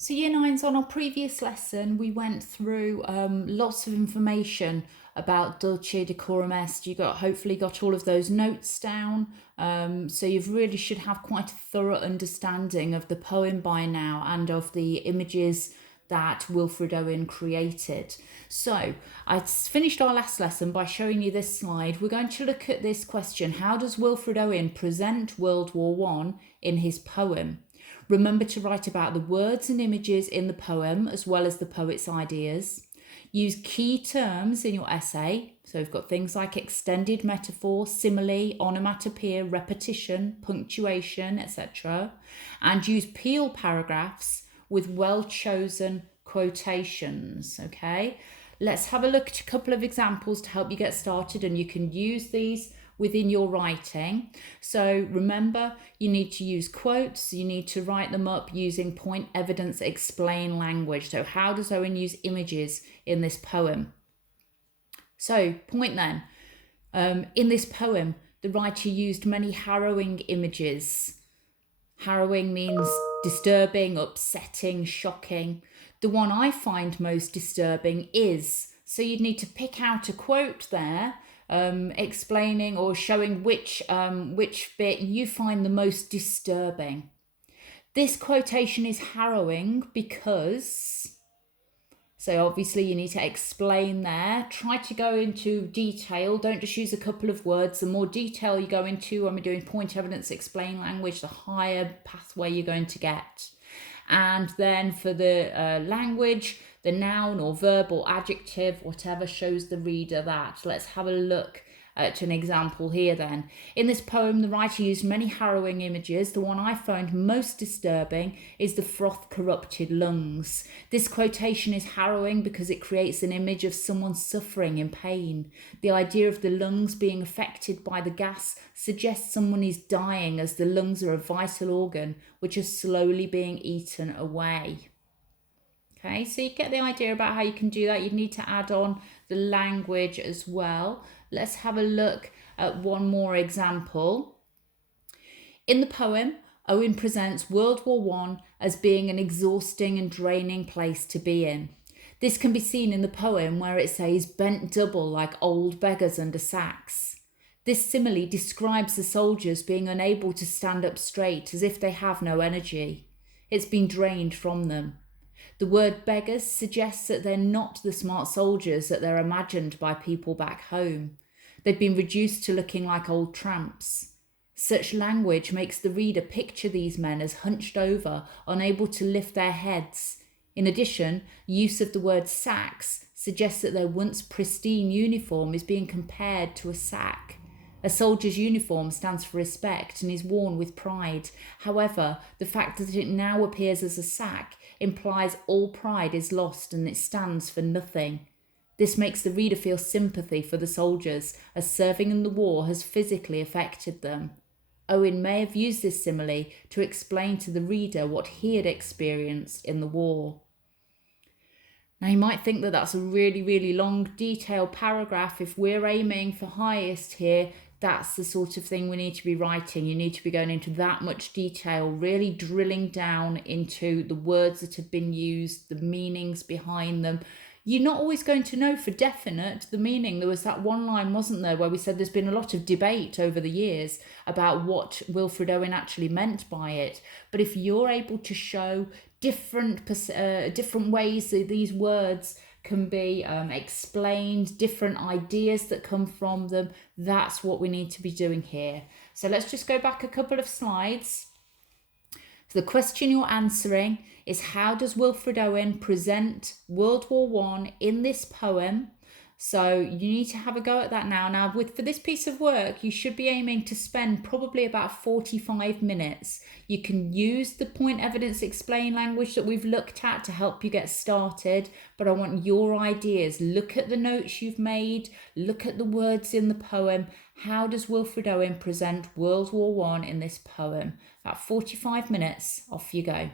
So Year 9's on our previous lesson, we went through lots of information about Dulce Et Decorum Est. You hopefully got all of those notes down. So you really should have quite a thorough understanding of the poem by now and of the images that Wilfred Owen created. So I finished our last lesson by showing you this slide. We're going to look at this question: how does Wilfred Owen present World War I in his poem? Remember to write about the words and images in the poem as well as the poet's ideas. Use key terms in your essay. So we've got things like extended metaphor, simile, onomatopoeia, repetition, punctuation, etc. And use peel paragraphs with well-chosen quotations, okay? Let's have a look at a couple of examples to help you get started, and you can use these within your writing. So remember, you need to use quotes. You need to write them up using point, evidence, explain language. So how does Owen use images in this poem? So point then, in this poem, the writer used many harrowing images. Harrowing means disturbing, upsetting, shocking. The one I find most disturbing is, so you'd need to pick out a quote there, explaining or showing which bit you find the most disturbing. This quotation is harrowing because, so obviously you need to explain there. Try to go into detail. Don't just use a couple of words. The more detail you go into when we're doing point, evidence, explain language, the higher pathway you're going to get. And then for the language, the noun or verb or adjective, whatever shows the reader that. Let's have a look at an example here then. In this poem, the writer used many harrowing images. The one I found most disturbing is the froth-corrupted lungs. This quotation is harrowing because it creates an image of someone suffering in pain. The idea of the lungs being affected by the gas suggests someone is dying, as the lungs are a vital organ which are slowly being eaten away. Okay, so you get the idea about how you can do that. You need to add on the language as well. Let's have a look at one more example. In the poem, Owen presents World War I as being an exhausting and draining place to be in. This can be seen in the poem where it says bent double like old beggars under sacks. This simile describes the soldiers being unable to stand up straight, as if they have no energy. It's been drained from them. The word beggars suggests that they're not the smart soldiers that they're imagined by people back home. They've been reduced to looking like old tramps. Such language makes the reader picture these men as hunched over, unable to lift their heads. In addition, use of the word sacks suggests that their once pristine uniform is being compared to a sack. A soldier's uniform stands for respect and is worn with pride. However, the fact that it now appears as a sack implies all pride is lost and it stands for nothing. This makes the reader feel sympathy for the soldiers, as serving in the war has physically affected them. Owen may have used this simile to explain to the reader what he had experienced in the war. Now, you might think that that's a really, really long, detailed paragraph. If we're aiming for highest here, that's the sort of thing we need to be writing. You need to be going into that much detail, really drilling down into the words that have been used, the meanings behind them. You're not always going to know for definite the meaning. There was that one line, wasn't there, where we said there's been a lot of debate over the years about what Wilfred Owen actually meant by it. But if you're able to show different ways that these words can be explained, different ideas that come from them, that's what we need to be doing here. So let's just go back a couple of slides. So the question you're answering is, how does Wilfred Owen present World War I in this poem? So you need to have a go at that now. Now, for this piece of work, you should be aiming to spend probably about 45 minutes. You can use the point, evidence, explain language that we've looked at to help you get started, but I want your ideas. Look at the notes you've made, look at the words in the poem. How does Wilfred Owen present World War I in this poem? About 45 minutes, off you go.